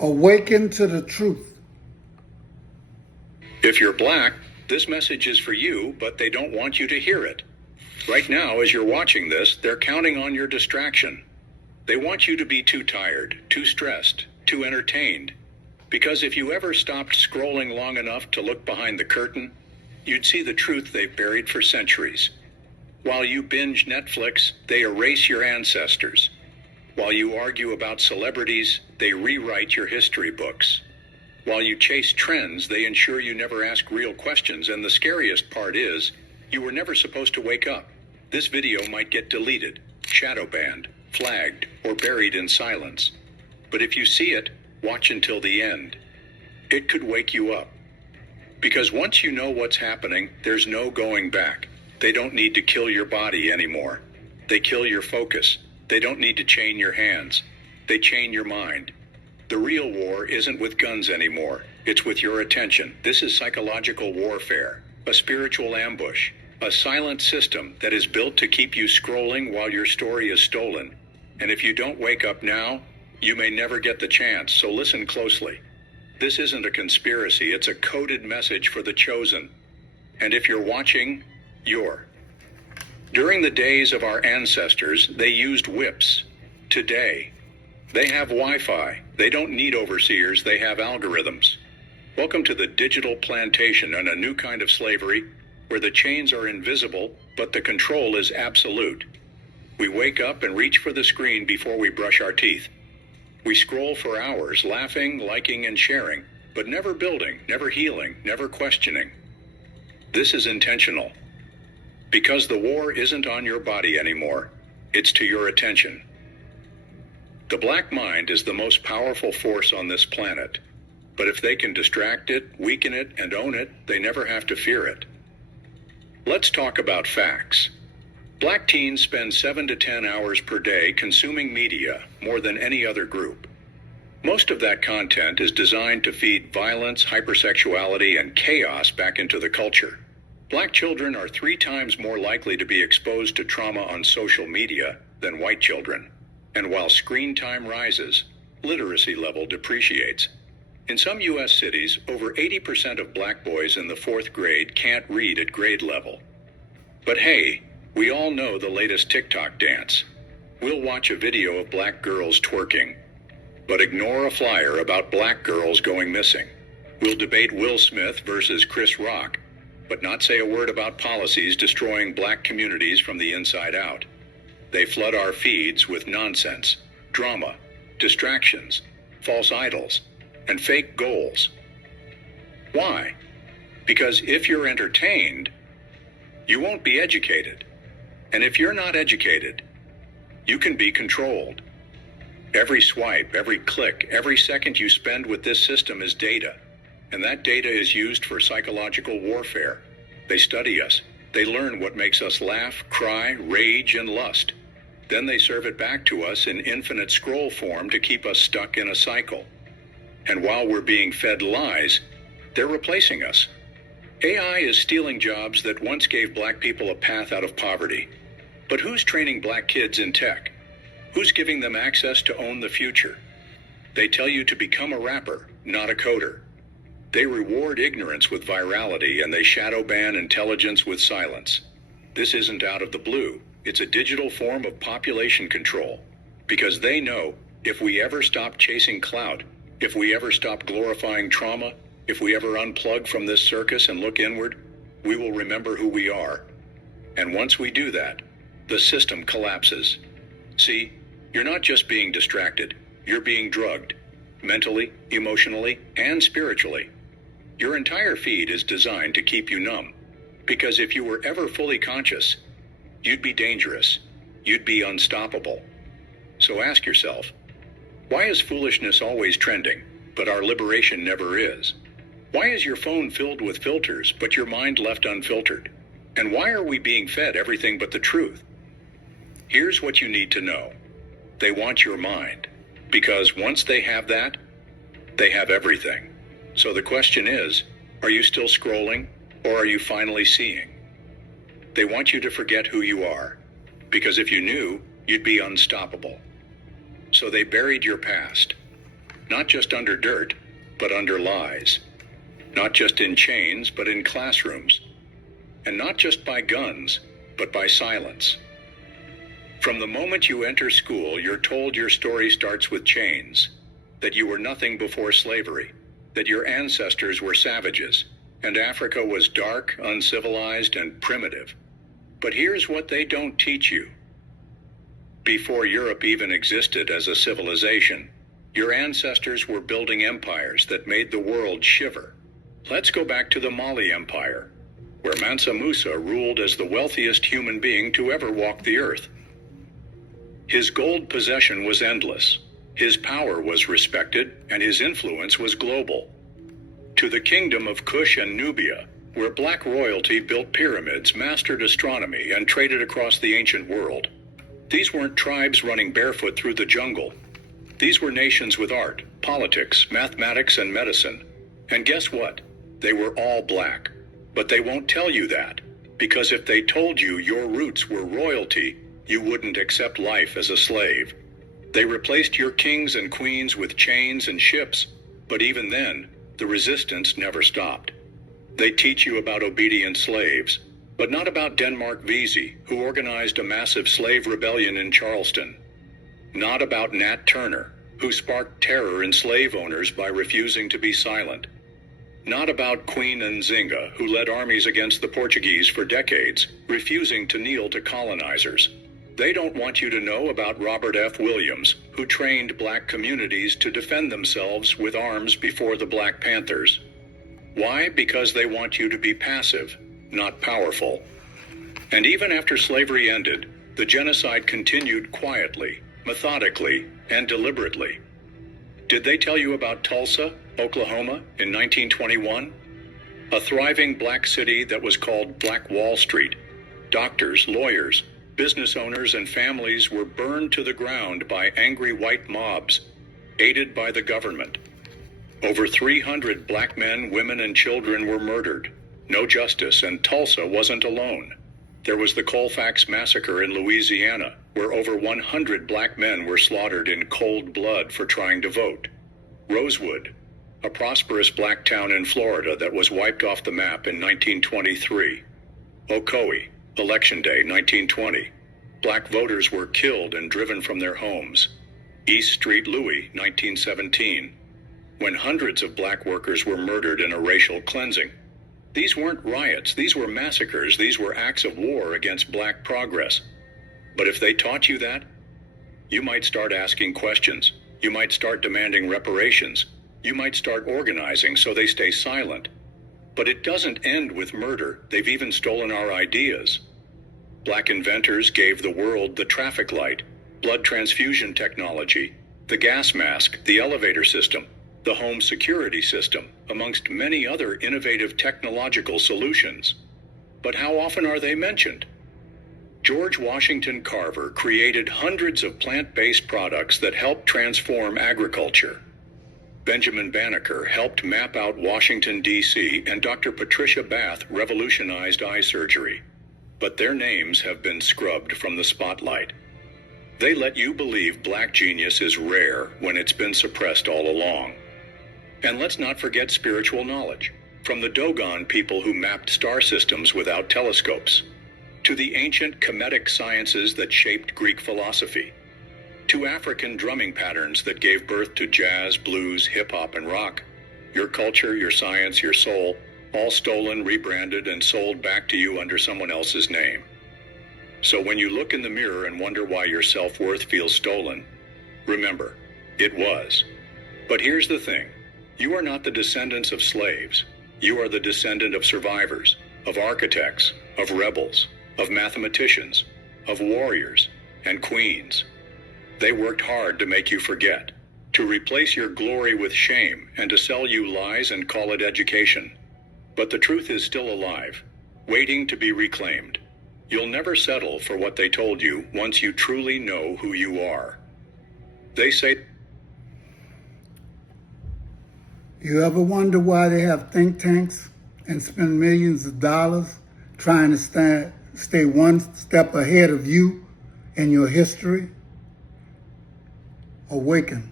Awaken to the truth. If you're black, this message is for you, but they don't want you to hear it. Right now, as you're watching this, they're counting on your distraction. They want you to be too tired, too stressed, too entertained. Because if you ever stopped scrolling long enough to look behind the curtain, you'd see the truth they've buried for centuries. While you binge Netflix, they erase your ancestors. While you argue about celebrities, they rewrite your history books. While you chase trends, they ensure you never ask real questions, and the scariest part is, you were never supposed to wake up. This video might get deleted, shadow banned, flagged, or buried in silence. But if you see it, watch until the end. It could wake you up. Because once you know what's happening, there's no going back. They don't need to kill your body anymore. They kill your focus. They don't need to chain your hands. They chain your mind. The real war isn't with guns anymore. It's with your attention. This is psychological warfare, a spiritual ambush, a silent system that is built to keep you scrolling while your story is stolen. And if you don't wake up now, you may never get the chance, so listen closely. This isn't a conspiracy, it's a coded message for the chosen. And if you're watching, you're. During the days of our ancestors, they used whips. Today, they have Wi-Fi. They don't need overseers, they have algorithms. Welcome to the digital plantation and a new kind of slavery where the chains are invisible, but the control is absolute. We wake up and reach for the screen before we brush our teeth. We scroll for hours, laughing, liking, and sharing, but never building, never healing, never questioning. This is intentional. Because the war isn't on your body anymore, it's to your attention. The black mind is the most powerful force on this planet, but if they can distract it, weaken it, and own it, they never have to fear it. Let's talk about facts. Black teens spend 7 to 10 hours per day consuming media, more than any other group. Most of that content is designed to feed violence, hypersexuality, and chaos back into the culture. Black children are 3 times more likely to be exposed to trauma on social media than white children. And while screen time rises, literacy level depreciates. In some U.S. cities, over 80% of black boys in the 4th grade can't read at grade level. But hey, we all know the latest TikTok dance. We'll watch a video of black girls twerking, but ignore a flyer about black girls going missing. We'll debate Will Smith versus Chris Rock, but not say a word about policies destroying black communities from the inside out. They flood our feeds with nonsense, drama, distractions, false idols, and fake goals. Why? Because if you're entertained, you won't be educated. And if you're not educated, you can be controlled. Every swipe, every click, every second you spend with this system is data. And that data is used for psychological warfare. They study us. They learn what makes us laugh, cry, rage, and lust. Then they serve it back to us in infinite scroll form to keep us stuck in a cycle. And while we're being fed lies, they're replacing us. AI is stealing jobs that once gave black people a path out of poverty. But who's training black kids in tech? Who's giving them access to own the future? They tell you to become a rapper, not a coder. They reward ignorance with virality, and they shadow ban intelligence with silence. This isn't out of the blue. It's a digital form of population control. Because they know if we ever stop chasing clout, if we ever stop glorifying trauma, if we ever unplug from this circus and look inward, we will remember who we are. And once we do that, the system collapses. See, you're not just being distracted, you're being drugged, mentally, emotionally, and spiritually. Your entire feed is designed to keep you numb. Because if you were ever fully conscious, you'd be dangerous. You'd be unstoppable. So ask yourself, why is foolishness always trending, but our liberation never is? Why is your phone filled with filters, but your mind left unfiltered? And why are we being fed everything but the truth? Here's what you need to know. They want your mind, because once they have that, they have everything. So the question is, are you still scrolling, or are you finally seeing? They want you to forget who you are, because if you knew, you'd be unstoppable. So they buried your past. not just under dirt, but under lies. Not just in chains, but in classrooms. And not just by guns, but by silence. From the moment you enter school, you're told your story starts with chains, that you were nothing before slavery, that your ancestors were savages, and Africa was dark, uncivilized, and primitive. But here's what they don't teach you. Before Europe even existed as a civilization, your ancestors were building empires that made the world shiver. Let's go back to the Mali Empire, where Mansa Musa ruled as the wealthiest human being to ever walk the earth. His gold possession was endless, his power was respected, and his influence was global. To the kingdom of Kush and Nubia, where black royalty built pyramids, mastered astronomy, and traded across the ancient world. These weren't tribes running barefoot through the jungle. These were nations with art, politics, mathematics, and medicine. And guess what? They were all black. But they won't tell you that, because if they told you your roots were royalty, you wouldn't accept life as a slave. They replaced your kings and queens with chains and ships, but even then, the resistance never stopped. They teach you about obedient slaves, but not about Denmark Vesey, who organized a massive slave rebellion in Charleston. Not about Nat Turner, who sparked terror in slave owners by refusing to be silent. Not about Queen Nzinga, who led armies against the Portuguese for decades, refusing to kneel to colonizers. They don't want you to know about Robert F. Williams, who trained black communities to defend themselves with arms before the Black Panthers. Why? Because they want you to be passive, not powerful. And even after slavery ended, the genocide continued quietly, methodically, and deliberately. Did they tell you about Tulsa, Oklahoma, in 1921? A thriving black city that was called Black Wall Street. Doctors, lawyers, business owners, and families were burned to the ground by angry white mobs, aided by the government. Over 300 black men, women, and children were murdered. No justice, and Tulsa wasn't alone. There was the Colfax Massacre in Louisiana, where over 100 black men were slaughtered in cold blood for trying to vote. Rosewood, a prosperous black town in Florida that was wiped off the map in 1923. Ocoee, Election Day, 1920. Black voters were killed and driven from their homes. East Street, Louis, 1917. When hundreds of black workers were murdered in a racial cleansing. These weren't riots, these were massacres, these were acts of war against black progress. But if they taught you that, you might start asking questions. You might start demanding reparations. You might start organizing so they stay silent. But it doesn't end with murder. They've even stolen our ideas. Black inventors gave the world the traffic light, blood transfusion technology, the gas mask, the elevator system, the home security system, amongst many other innovative technological solutions. But how often are they mentioned? George Washington Carver created hundreds of plant-based products that helped transform agriculture. Benjamin Banneker helped map out Washington, D.C., and Dr. Patricia Bath revolutionized eye surgery. But their names have been scrubbed from the spotlight. They let you believe black genius is rare when it's been suppressed all along. And let's not forget spiritual knowledge, from the Dogon people who mapped star systems without telescopes, to the ancient Kemetic sciences that shaped Greek philosophy, to African drumming patterns that gave birth to jazz, blues, hip-hop, and rock. Your culture, your science, your soul, all stolen, rebranded, and sold back to you under someone else's name. So when you look in the mirror and wonder why your self-worth feels stolen, remember, it was. But here's the thing. You are not the descendants of slaves. You are the descendant of survivors, of architects, of rebels, of mathematicians, of warriors, and queens. They worked hard to make you forget, to replace your glory with shame, and to sell you lies and call it education. But the truth is still alive, waiting to be reclaimed. You'll never settle for what they told you once you truly know who you are. They say, You ever wonder why they have think tanks and spend millions of dollars trying to stay one step ahead of you and your history? Awaken.